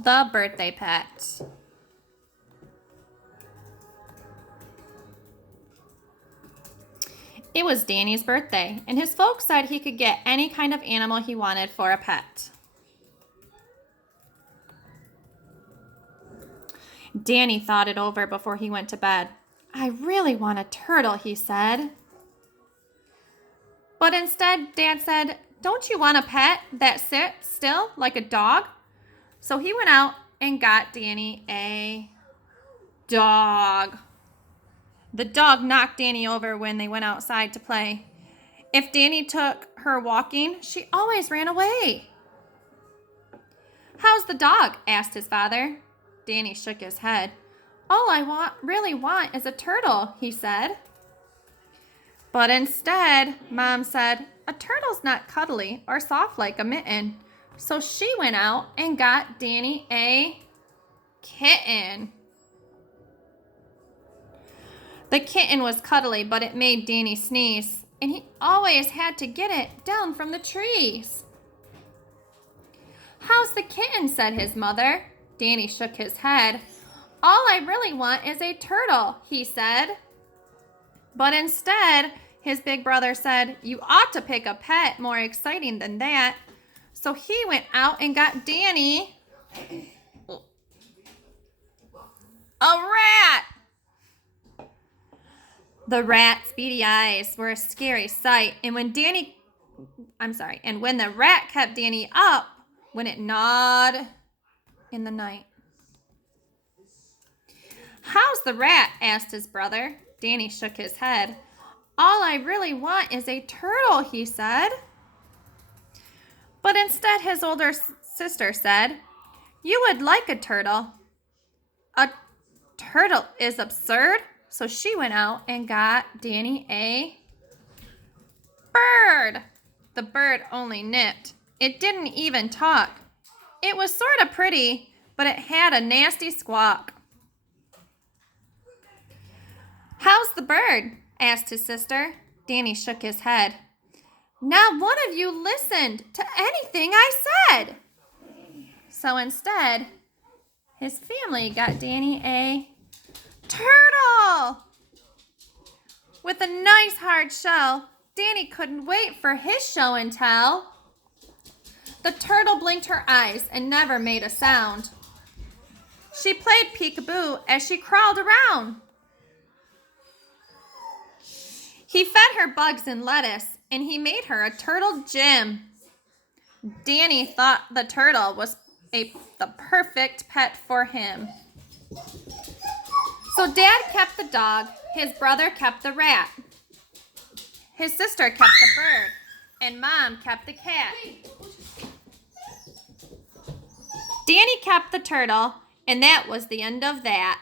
The birthday pet. It was Danny's birthday, and his folks said he could get any kind of animal he wanted for a pet. Danny thought it over before he went to bed. I really want a turtle, he said. But instead, Dad said, don't you want a pet that sits still like a dog? So he went out and got Danny a dog. The dog knocked Danny over when they went outside to play. If Danny took her walking, she always ran away. How's the dog? Asked his father. Danny shook his head. All I really want is a turtle, he said. But instead, Mom said, a turtle's not cuddly or soft like a mitten. So she went out and got Danny a kitten. The kitten was cuddly, but it made Danny sneeze, and he always had to get it down from the trees. How's the kitten? Said his mother. Danny shook his head. All I really want is a turtle, he said. But instead, his big brother said, you ought to pick a pet more exciting than that. So he went out and got Danny a rat. The rat's beady eyes were a scary sight, and when the rat kept Danny up when it gnawed in the night. How's the rat? Asked his brother. Danny shook his head. All I really want is a turtle, he said. But instead, his older sister said, you would like a turtle. A turtle is absurd. So she went out and got Danny a bird. The bird only nipped. It didn't even talk. It was sort of pretty, but it had a nasty squawk. How's the bird? Asked his sister. Danny shook his head. Not one of you listened to anything I said. So instead, his family got Danny a turtle! With a nice hard shell, Danny couldn't wait for his show and tell. The turtle blinked her eyes and never made a sound. She played peekaboo as she crawled around. He fed her bugs and lettuce, and he made her a turtle gym. Danny thought the turtle was the perfect pet for him. So Dad kept the dog, his brother kept the rat, his sister kept the bird, and Mom kept the cat. Danny kept the turtle, and that was the end of that.